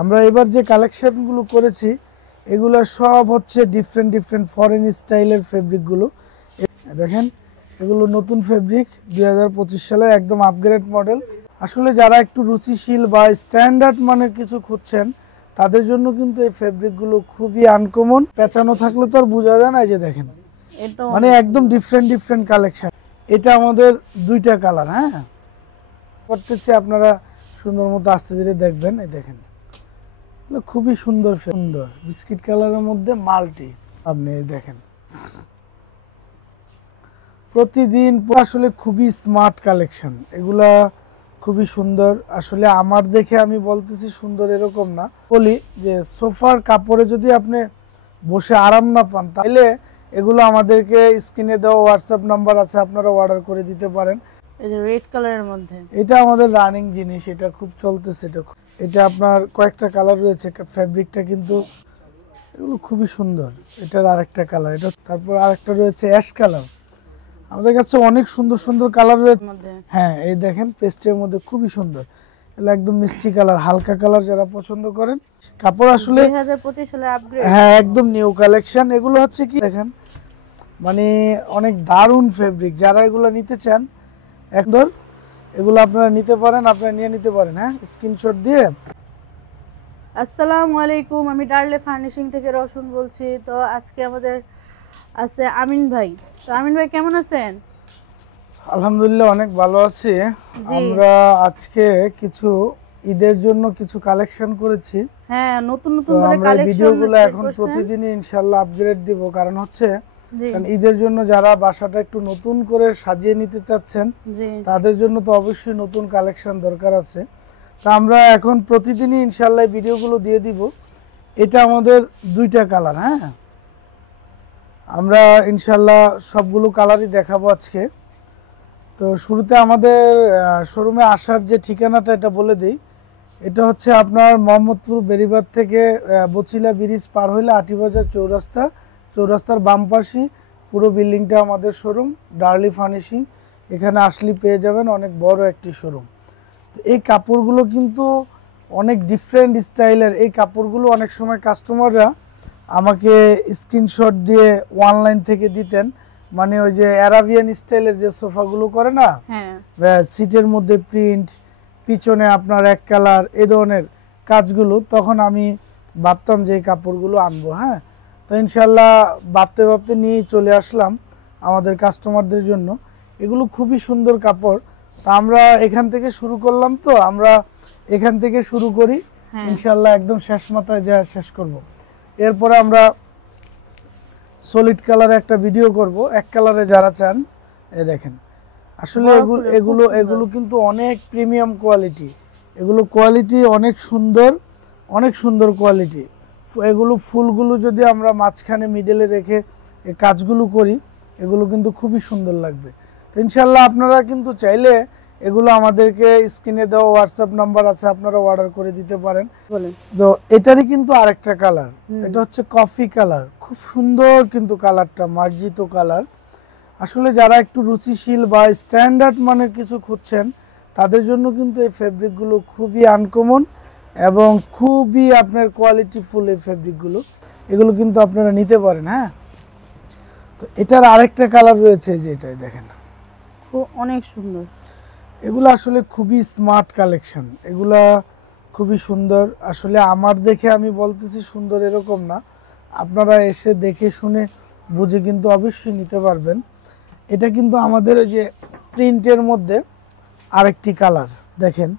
আমরা এবার যে কালেকশনগুলো করেছি এগুলো সব হচ্ছে ডিফারেন্ট ফরেন স্টাইলের ফেব্রিকগুলো। দেখেন এগুলো নতুন ফেব্রিক 2025 সালের একদম আপগ্রেড মডেল। আসলে যারা একটু রুচিশীল বা স্ট্যান্ডার্ড মানের কিছু খুঁজছেন তাদের জন্য কিন্তু এই ফেব্রিকগুলো খুবই আনকমন। পেঁচানো থাকলে তো আর বোঝা যায় না। এই যে দেখেন মানে একদম ডিফারেন্ট কালেকশন। এটা আমাদের দুইটা কালার। হ্যাঁ, করতেছি আপনারা সুন্দর মতো আস্তে ধীরে দেখবেন। এই দেখেন খুবই সুন্দর বিস্কিট কালারের মধ্যে মাল্টি। আপনি দেখেন প্রতিদিন আসলে খুবই স্মার্ট কালেকশন, এগুলা খুবই সুন্দর। আসলে আমার দেখে আমি বলতেছি সুন্দর এরকম না, বলি যে সোফার কাপড়ে যদি আপনি বসে আরাম না পান তাহলে এগুলো আমাদেরকে স্ক্রিনে দেওয়া হোয়াটসঅ্যাপ নাম্বার আছে, আপনারা অর্ডার করে দিতে পারেন। এই যে রেড কালারের মধ্যে এটা আমাদের রানিং জিনিস, এটা খুব চলতেছে। এটা আপনার কয়েকটা কালার রয়েছে, ফ্যাব্রিকটা কিন্তু এগুলো খুবই সুন্দর। এটার আরেকটা কালার, এটা তারপর আরেকটা রয়েছে অ্যাশ কালার। আমাদের কাছে অনেক সুন্দর কালার রয়েছে। হ্যাঁ, এই দেখেন পেস্টের মধ্যে খুবই সুন্দর, এগুলো একদম মিষ্টি কালার, হালকা কালার যারা পছন্দ করেন। কাপড় আসলে 2025 সালে আপগ্রেড। হ্যাঁ, একদম নিউ কালেকশন। এগুলো হচ্ছে কি দেখেন মানে অনেক দারুণ ফেব্রিক। যারা এগুলো নিতে চান একদম এগুলো আপনারা নিতে পারেন, আপনারা নিয়ে নিতে পারেন। হ্যাঁ, স্ক্রিনশট দিয়ে। আসসালামু আলাইকুম, আমি ডার্লে ফার্নিশিং থেকে রওশন বলছি। তো আজকে আমাদের আছে আমিন ভাই। তো আমিন ভাই কেমন আছেন? আলহামদুলিল্লাহ অনেক ভালো আছি। আমরা আজকে কিছু ঈদের জন্য কিছু কালেকশন করেছি। হ্যাঁ, নতুন করে কালেকশন ভিডিওগুলো এখন প্রতিদিনই ইনশাআল্লাহ আপগ্রেড দিব। কারণ হচ্ছে কারণ ঈদের জন্য যারা বাসাটা একটু নতুন করে সাজিয়ে নিতে চাচ্ছেন তাদের জন্য তো অবশ্যই নতুন কালেকশন দরকার আছে। তো আমরা এখন প্রতিদিনই ইনশাআল্লাহ ভিডিওগুলো দিয়ে দিব। এটা আমাদের দুইটা কালার। হ্যাঁ, আমরা ইনশাআল্লাহ সবগুলো কালারই দেখাবো আজকে। তো শুরুতে আমাদের শোরুমে আসার যে ঠিকানাটা এটা বলে দিই। এটা হচ্ছে আপনার মোহাম্মদপুর বেরিবাদ থেকে বচিলা ব্রিজ পার হইলে আটিবাজার চৌরাস্তার বাম পাশে পুরো বিল্ডিংটা আমাদের শোরুম ডার্লি ফার্নিশিং। এখানে আসলে পেয়ে যাবেন অনেক বড় একটি শোরুম। তো এই কাপড়গুলো কিন্তু অনেক ডিফারেন্ট স্টাইলের। এই কাপড়গুলো অনেক সময় কাস্টমাররা আমাকে স্ক্রিনশট দিয়ে অনলাইন থেকে দিতেন, মানে ওই যে অ্যারাবিয়ান স্টাইলের যে সোফাগুলো করে না, সিটের মধ্যে প্রিন্ট, পিছনে আপনার এক কালার, এই ধরনের কাজগুলো। তখন আমি ভাবতাম যে এই কাপড়গুলো আনবো। হ্যাঁ, তো ইনশাল্লাহ ভাবতে নিয়েই চলে আসলাম আমাদের কাস্টমারদের জন্য। এগুলো খুবই সুন্দর কাপড়। তা আমরা এখান থেকে শুরু করলাম, তো আমরা এখান থেকে শুরু করি ইনশাল্লাহ, একদম শেষ মাথায় যা শেষ করব। এরপরে আমরা সলিড কালারে একটা ভিডিও করব, এক কালারে যারা চান। এই দেখেন আসলে এগুলো কিন্তু অনেক প্রিমিয়াম কোয়ালিটি। এগুলো কোয়ালিটি অনেক সুন্দর কোয়ালিটি। এগুলো ফুলগুলো যদি আমরা মাঝখানে মিডলে রেখে এই কাজগুলো করি এগুলো কিন্তু খুবই সুন্দর লাগবে। তো ইনশাল্লাহ আপনারা কিন্তু চাইলে এগুলো আমাদেরকে স্ক্রিনে দেওয়া হোয়াটসঅ্যাপ নাম্বার আছে, আপনারা অর্ডার করে দিতে পারেন। তো এটারই কিন্তু আরেকটা কালার, এটা হচ্ছে কফি কালার। খুব সুন্দর কিন্তু কালারটা, মার্জিত কালার। আসলে যারা একটু রুচিশীল বা স্ট্যান্ডার্ড মানের কিছু খুঁজছেন তাদের জন্য কিন্তু এই ফেব্রিকগুলো খুবই আনকমন এবং খুবই আপনার কোয়ালিটিফুল। এই ফেব্রিকগুলো এগুলো কিন্তু আপনারা নিতে পারেন। হ্যাঁ, তো এটার আরেকটা কালার রয়েছে, যে এটাই দেখেন অনেক সুন্দর। এগুলো আসলে খুবই স্মার্ট কালেকশন, এগুলা খুবই সুন্দর। আসলে আমার দেখে আমি বলতেছি সুন্দর এরকম না, আপনারা এসে দেখে শুনে বুঝে কিন্তু অবশ্যই নিতে পারবেন। এটা কিন্তু আমাদের ওই যে প্রিন্টের মধ্যে আরেকটি কালার দেখেন।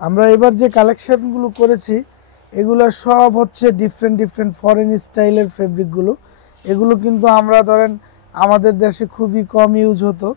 আমরা এবার যে কালেকশনগুলো করেছি এগুলো সব হচ্ছে ডিফারেন্ট ফরেন স্টাইলের ফেব্রিকগুলো। এগুলো কিন্তু আমরা ধরেন আমাদের দেশে খুবই কম ইউজ হতো,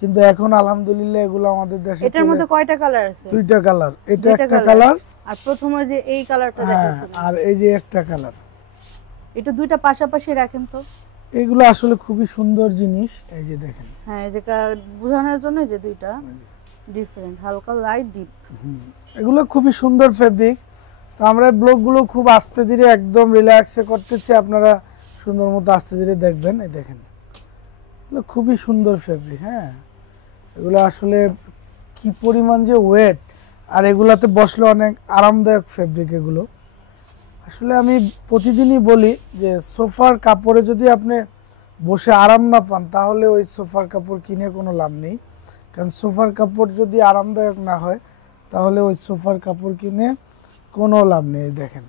কিন্তু এখন আলহামদুলিল্লাহ এগুলো আমাদের দেশে। এটার মধ্যে কয়টা কালার আছে? দুইটা কালার, এটা একটা কালার আর প্রথমে যে এই কালারটা দেখাচ্ছেন, আর এই যে একটা কালার। এটা দুইটা পাশাপাশি রাখেন তো। এগুলো আসলে খুবই সুন্দর জিনিস, এই যে দেখেন। হ্যাঁ, এই যে বোঝানোর জন্য যে দুইটা ডিফারেন্ট, হালকা লাইট ডিপ। এগুলো খুবই সুন্দর ফেব্রিক। তো আমরা ব্লগগুলো খুব আস্তে ধীরে একদম রিল্যাক্সে করতেছি, আপনারা সুন্দর মতো আস্তে ধীরে দেখবেন। এই দেখেন এগুলো খুবই সুন্দর ফেব্রিক। হ্যাঁ, এগুলো আসলে কি পরিমাণ যে ওয়েট, আর এগুলাতে বসলে অনেক আরামদায়ক ফেব্রিক এগুলো। আসলে আমি প্রতিদিনই বলি যে সোফার কাপড়ে যদি আপনি বসে আরাম না পান তাহলে ওই সোফার কাপড় কিনে কোনো লাভ নেই। কারণ সোফার কাপড় যদি আরামদায়ক না হয় তাহলে ওই সোফার কাপড় কিনে কোনো লাভ নেই। দেখেন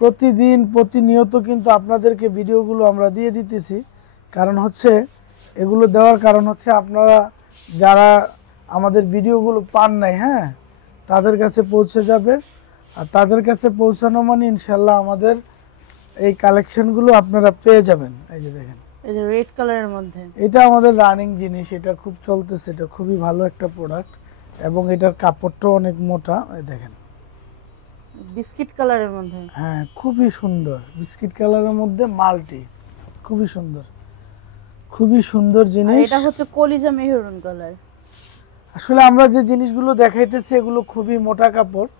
প্রতিদিন প্রতিনিয়ত কিন্তু আপনাদেরকে ভিডিওগুলো আমরা দিয়ে দিতেছি, কারণ হচ্ছে এগুলো দেওয়ার কারণ হচ্ছে আপনারা যারা আমাদের ভিডিওগুলো পান নাই, হ্যাঁ, তাদের কাছে পৌঁছে যাবে। আর তাদের কাছে পৌঁছানো মানে ইনশাল্লাহ আমাদের এই কালেকশনগুলো আপনারা পেয়ে যাবেন। এই যে দেখেন, এই যে রেড কালারের মধ্যে, এটা আমাদের রানিং জিনিস, এটা খুব চলতেছে, এটা খুবই ভালো একটা প্রোডাক্ট এবং এটার কাপড়টাও অনেক মোটা। এই দেখেন বিস্কিট কালারের মধ্যে, হ্যাঁ খুবই সুন্দর, বিস্কিট কালারের মধ্যে মাল্টি, খুবই সুন্দর, খুবই সুন্দর জিনিস। এটা হচ্ছে কলিজা মেহরুন কালার। আসলে আমরা যে জিনিসগুলো দেখাইতেছি এগুলো খুবই মোটা কাপড়,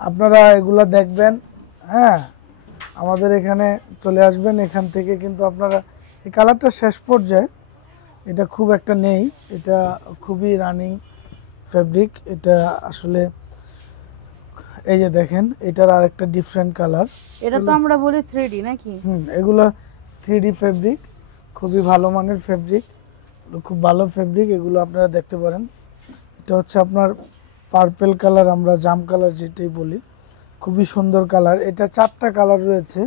আপনারা এগুলো দেখবেন, হ্যাঁ, আমাদের এখানে চলে আসবেন, এখান থেকে কিন্তু আপনারা এই কালারটা শেষ পর্যায়ে, এটা খুব একটা নেই, এটা খুবই রানিং ফেব্রিক। এটা আসলে এই যে দেখেন এটার আরেকটা ডিফারেন্ট কালার, এটা তো আমরা বলি 3D নাকি? এগুলা 3D ফেব্রিক, খুবই ভালো মানের ফেব্রিক, খুব ভালো ফেব্রিক, এগুলো আপনারা দেখতে পারেন। এটা হচ্ছে আপনার পার্পল কালার, আমরা জাম কালার যেটাই বলি, খুবই সুন্দর কালার। এটা 4টা কালার রয়েছে,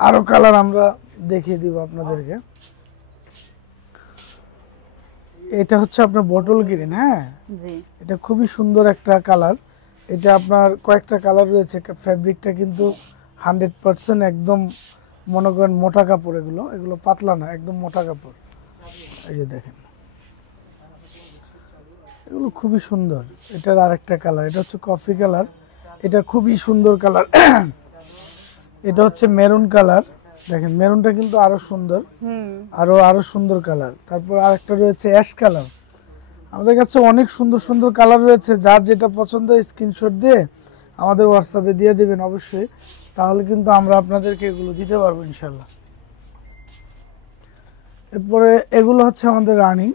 আরো কালার আমরা দেখিয়ে দিব আপনাদেরকে। এটা হচ্ছে আপনার বটল গ্রিন, হ্যাঁ জি, এটা খুবই সুন্দর একটা কালার। এটা আপনার কয়েকটা কালার রয়েছে, ফেব্রিকটা কিন্তু 100% একদম মনে করেন মোটা কাপড়, এগুলো এগুলো পাতলা না, একদম মোটা কাপড়। এই যে দেখেন এগুলো খুবই সুন্দর। এটার আরেকটা কালার, এটা হচ্ছে কফি কালার, এটা খুবই সুন্দর কালার। এটা হচ্ছে মেরুন কালার, দেখেন মেরুনটা কিন্তু আরো সুন্দর, আরো সুন্দর কালার। তারপর আরেকটা রয়েছে অ্যাশ কালার। আমাদের কাছে অনেক সুন্দর সুন্দর কালার রয়েছে, যার যেটা পছন্দ স্ক্রিনশট দিয়ে আমাদের হোয়াটসঅ্যাপে দিয়ে দিবেন অবশ্যই, তাহলে কিন্তু আমরা আপনাদেরকে এগুলো দিতে পারবো ইনশাল্লাহ। এরপরে এগুলো হচ্ছে আমাদের রানিং,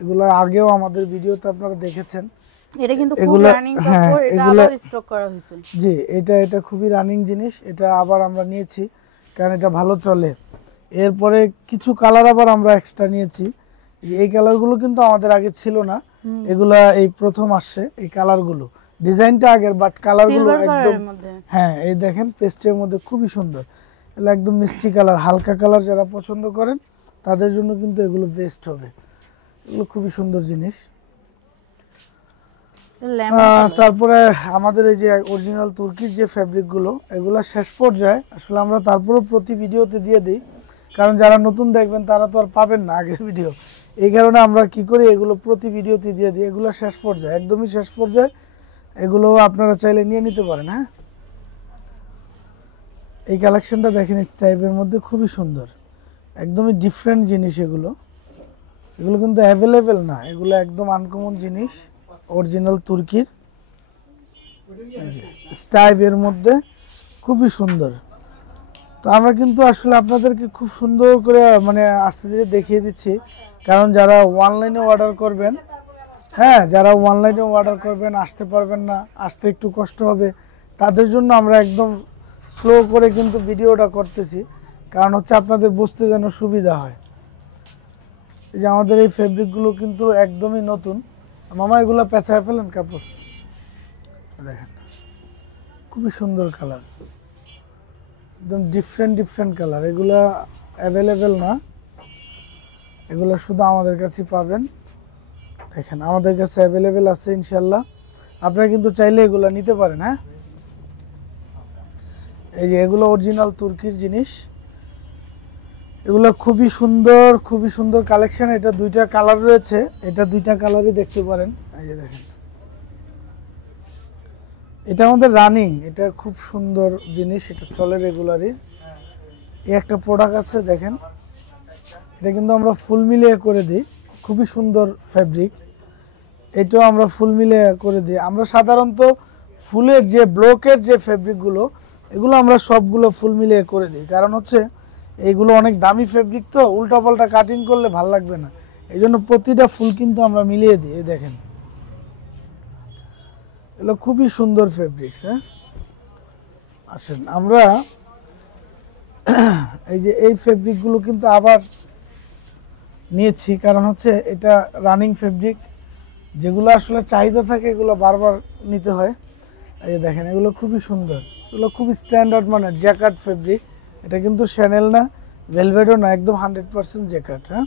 এগুলো আগেও আমাদের ভিডিওতে আপনারা দেখেছেন। এটা কিন্তু খুব রানিং কাপড়, এটা আবার স্টক করা হয়েছে। জি, এটা খুবই রানিং জিনিস, এটা আবার আমরা নিয়েছি কারণ এটা ভালো চলে। এরপরে কিছু কালার আবার আমরা এক্সট্রা নিয়েছি, এই কালারগুলো কিন্তু আমাদের আগে ছিল না, এগুলা এই প্রথম আসছে এই কালারগুলো, ডিজাইনটা আগের বাট কালারগুলো একদম, হ্যাঁ এই দেখেন পেস্টের মধ্যে খুবই সুন্দর, এগুলো একদম মিষ্টি কালার, হালকা কালার যারা পছন্দ করেন তাদের জন্য কিন্তু এগুলো বেস্ট হবে, এগুলো খুবই সুন্দর জিনিস। তারপরে আমাদের এই যে অরিজিনাল তুর্কির যে ফেব্রিকগুলো, এগুলো শেষ পর্যায়ে আসলে আমরা তারপরেও প্রতি ভিডিওতে দিয়ে দিই, কারণ যারা নতুন দেখবেন তারা তো আর পাবেন না আগের ভিডিও, এই কারণে আমরা কি করি এগুলো প্রতি ভিডিওতে দিয়ে দিই। এগুলো শেষ পর্যায়ে, একদমই শেষ পর্যায়ে, এগুলো আপনারা চাইলে নিয়ে নিতে পারেন। হ্যাঁ, এই কালেকশনটা দেখেন স্টাইপের মধ্যে খুবই সুন্দর, একদমই ডিফারেন্ট জিনিস এগুলো, এগুলো কিন্তু অ্যাভেলেবেল না, এগুলো একদম আনকমন জিনিস, অরিজিনাল তুর্কির স্টাইপের মধ্যে খুবই সুন্দর। তো আমরা কিন্তু আসলে আপনাদেরকে খুব সুন্দর করে মানে আস্তে ধীরে দেখিয়ে দিচ্ছি, কারণ যারা অনলাইনে অর্ডার করবেন, হ্যাঁ যারা অনলাইনে অর্ডার করবেন আসতে পারবেন না, আসতে একটু কষ্ট হবে, তাদের জন্য আমরা একদম স্লো করে কিন্তু ভিডিওটা করতেছি, কারণ হচ্ছে আপনাদের বুঝতে যেন সুবিধা হয়। এই যে আমাদের এই ফেব্রিকগুলো কিন্তু একদমই নতুন, মামা এগুলো পেঁচায় ফেলেন কাপড়, দেখেন খুবই সুন্দর কালার, একদম ডিফারেন্ট কালার, এগুলা অ্যাভেলেবেল না, এগুলো শুধু আমাদের কাছে পাবেন। দেখেন আমাদের কাছে অ্যাভেলেবেল আছে ইনশাল্লাহ, আপনারা কিন্তু চাইলে এগুলো নিতে পারেন। হ্যাঁ, এই যে এগুলো অরিজিনাল তুর্কির জিনিস, এগুলো খুবই সুন্দর কালেকশন। এটা 2টা কালার রয়েছে, এটা 2টা কালারই দেখতে পারেন। এই যে দেখেন এটা আমাদের রানিং, এটা খুব সুন্দর জিনিস, এটা চলে রেগুলারই। এই একটা প্রোডাক্ট আছে দেখেন, এটা কিন্তু আমরা ফুল মিলিয়ে করে দিই, খুবই সুন্দর ফেব্রিক, এটাও আমরা ফুল মিলিয়ে করে দিই। আমরা সাধারণত ফুলের যে ব্লকের যে ফেব্রিকগুলো, এগুলো আমরা সবগুলো ফুল মিলিয়ে করে দিই, কারণ হচ্ছে এইগুলো অনেক দামি ফেব্রিক, তো উল্টাপাল্টা কাটিং করলে ভালো লাগবে না, এই জন্য প্রতিটা ফুল কিন্তু আমরা মিলিয়ে দিই। এই দেখেন এগুলো খুবই সুন্দর ফেব্রিক্স। হ্যাঁ, আসেন আমরা এই যে এই ফেব্রিকগুলো কিন্তু আবার নিয়েছি, কারণ হচ্ছে এটা রানিং ফেব্রিক, যেগুলো আসলে চাহিদা থাকে এগুলো বারবার নিতে হয়। এই যে দেখেন, এগুলো খুবই সুন্দর, এগুলো খুবই স্ট্যান্ডার্ড মানের জ্যাকার্ড ফেব্রিক। এটা কিন্তু শ্যানেল না, ভেলভেটও না, একদম 100% জ্যাকার্ড। হ্যাঁ,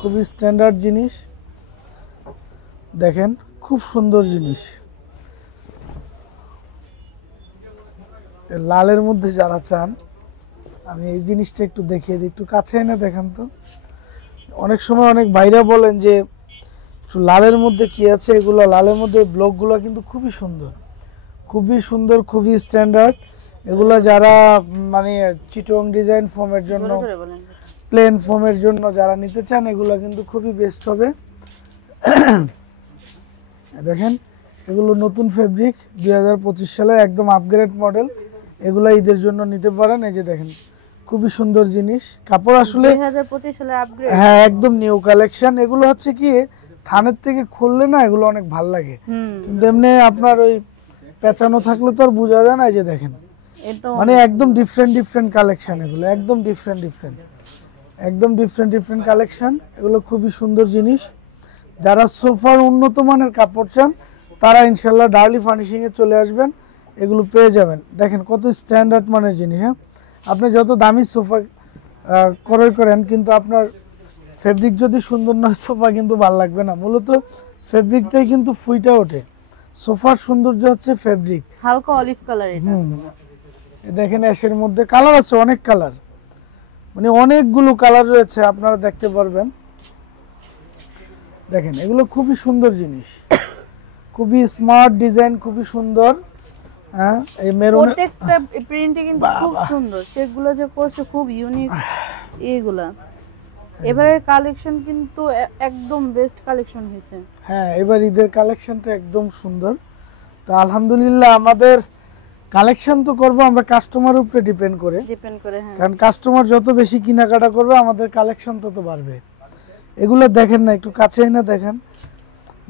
খুবই স্ট্যান্ডার্ড জিনিস, দেখেন খুব সুন্দর জিনিস। লালের মধ্যে যারা চান, আমি এই জিনিসটা একটু দেখিয়ে দিই, একটু কাছে এনে দেখেন তো। অনেক সময় অনেক ভাইরা বলেন যে লালের মধ্যে কি আছে, এগুলো লালের মধ্যে ব্লকগুলো কিন্তু খুবই সুন্দর, খুবই সুন্দর, খুবই স্ট্যান্ডার্ড। এগুলো যারা মানে চিটং ডিজাইন ফোমের জন্য, প্লেন ফোমের জন্য যারা নিতে চান, এগুলো কিন্তু খুবই বেস্ট হবে। দেখেন, এগুলো নতুন ফেব্রিক 2025 সালের একদম আপগ্রেড মডেল। এগুলো ঈদের জন্য নিতে পারেন। এই যে দেখেন, খুবই সুন্দর জিনিস, কাপড় আসলে 2025 সালের আপগ্রেড। হ্যাঁ, একদম নিউ কালেকশন। এগুলো হচ্ছে কি থানের থেকে খুললে না এগুলো অনেক ভালো লাগে, কিন্তু এমনি আপনার ওই পেঁচানো থাকলে তো আর বোঝা যায় না। এই যে দেখেন, মানে একদম ডিফারেন্ট কালেকশন, এগুলো একদম ডিফারেন্ট কালেকশন। এগুলো খুবই সুন্দর জিনিস। যারা সোফার উন্নত মানের কাপড় চান তারা ইনশাল্লাহ ডার্লি ফার্নিশিং এ চলে আসবেন, এগুলো পেয়ে যাবেন। দেখেন কত স্ট্যান্ডার্ড মানের জিনিস। হ্যাঁ, আপনি যত দামি সোফা ক্রয় করেন, কিন্তু আপনার ফেব্রিক যদি সুন্দর না, সোফা কিন্তু ভালো লাগবে না। মূলত ফেব্রিকটাই কিন্তু ফুইটা ওঠে, সোফার সৌন্দর্য হচ্ছে ফেব্রিক। হালকা অলিভ কালার এটা। দেখেন অ্যাশের মধ্যে কালার আছে, অনেক কালার, মানে অনেকগুলো কালার রয়েছে, আপনারা দেখতে পারবেন। দেখেন, এগুলো খুবই সুন্দর জিনিস, খুবই স্মার্ট ডিজাইন, খুবই সুন্দর। হ্যাঁ, এই মেরুন প্রত্যেকটা প্রিন্টে কিন্তু খুব সুন্দর, সেগুলো যে করছে খুব ইউনিক। এইগুলা এবারের কালেকশন কিন্তু একদম বেস্ট কালেকশন হয়েছে। হ্যাঁ, এবার ঈদের কালেকশনটা একদম সুন্দর। তো আলহামদুলিল্লাহ, আমাদের কালেকশন তো করব আমরা কাস্টমার উপরে ডিপেন্ড করে। হ্যাঁ, কারণ কাস্টমার যত বেশি কেনাকাটা করবে আমাদের কালেকশন তত বাড়বে। এগুলো দেখেন না, একটু কাছে এনে দেখেন,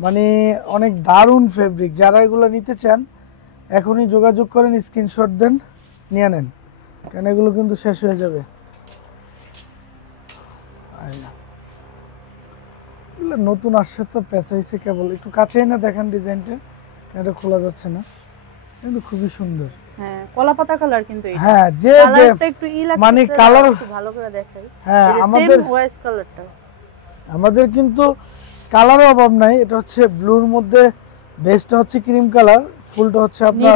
মানে অনেক দারুণ ফেব্রিক। যারা এগুলো নিতে চান এখনই যোগাযোগ করেন, স্ক্রিনশট দেন, নিয়ে নেন, কারণ এগুলো কিন্তু শেষ হয়ে যাবে। নতুন আসছে তো পেঁচাইছে কেবল, একটু কাছে এনে দেখেন ডিজাইনটা, এটা খোলা যাচ্ছে না, কিন্তু খুবই সুন্দর। হ্যাঁ, কলা পাতা কালার কিন্তু এটা। হ্যাঁ, যে যে মানে কালার ভালো করে দেখাই। হ্যাঁ, আমাদের ওয়াইস কালারটা, আমাদের কিন্তু কালারের অভাব নাই। এটা হচ্ছে ব্লুর মধ্যে, বেসটা হচ্ছে ক্রিম কালার, ফুলটা হচ্ছে আপনার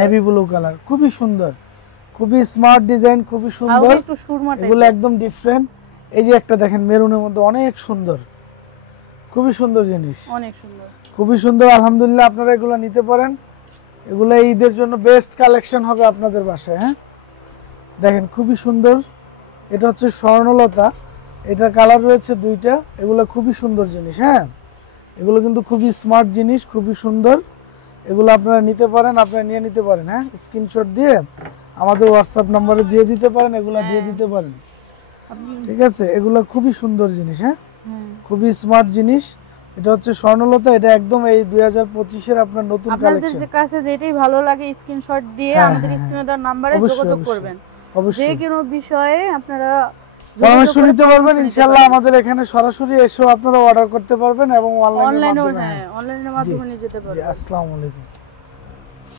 নেভি ব্লু কালার। খুবই সুন্দর, খুবই স্মার্ট ডিজাইন, খুবই সুন্দর। এগুলো একদম ডিফারেন্ট। এই যে একটা দেখেন মেরুনের মধ্যে, অনেক সুন্দর, খুবই সুন্দর জিনিস, অনেক সুন্দর, খুবই সুন্দর। আলহামদুলিল্লাহ, আপনারা এগুলো নিতে পারেন। এগুলো ঈদের জন্য বেস্ট কালেকশন হবে আপনাদের বাসায়। হ্যাঁ, দেখেন খুবই সুন্দর। এটা হচ্ছে স্বর্ণলতা, এটা কালার রয়েছে দুইটা। এগুলো খুবই সুন্দর জিনিস। হ্যাঁ, এগুলো কিন্তু খুবই স্মার্ট জিনিস, খুবই সুন্দর। এগুলো আপনারা নিতে পারেন, আপনারা নিয়ে নিতে পারেন। হ্যাঁ, স্ক্রিনশট দিয়ে আমাদের হোয়াটসঅ্যাপ নাম্বারে দিয়ে দিতে পারেন, এগুলো দিয়ে দিতে পারেন। ঠিক আছে, এগুলো খুবই সুন্দর জিনিস। হ্যাঁ, খুবই স্মার্ট জিনিস। এটা হচ্ছে স্বর্ণলতা, এটা একদম এই 2025 এর আপনার নতুন কালেকশন। আপনাদের যে কাছে যেটাই ভালো লাগে স্ক্রিনশট দিয়ে আমাদের স্ক্রিনে দেওয়া নম্বরে যোগাযোগ করবেন। যে কোনো বিষয়ে আপনারা পরামর্শ নিতে পারবেন। ইনশাআল্লাহ আমাদের এখানে সরাসরি এসেও আপনারা অর্ডার করতে পারবেন এবং অনলাইনের মাধ্যমে নিয়ে যেতে পারবেন। আসসালামু আলাইকুম।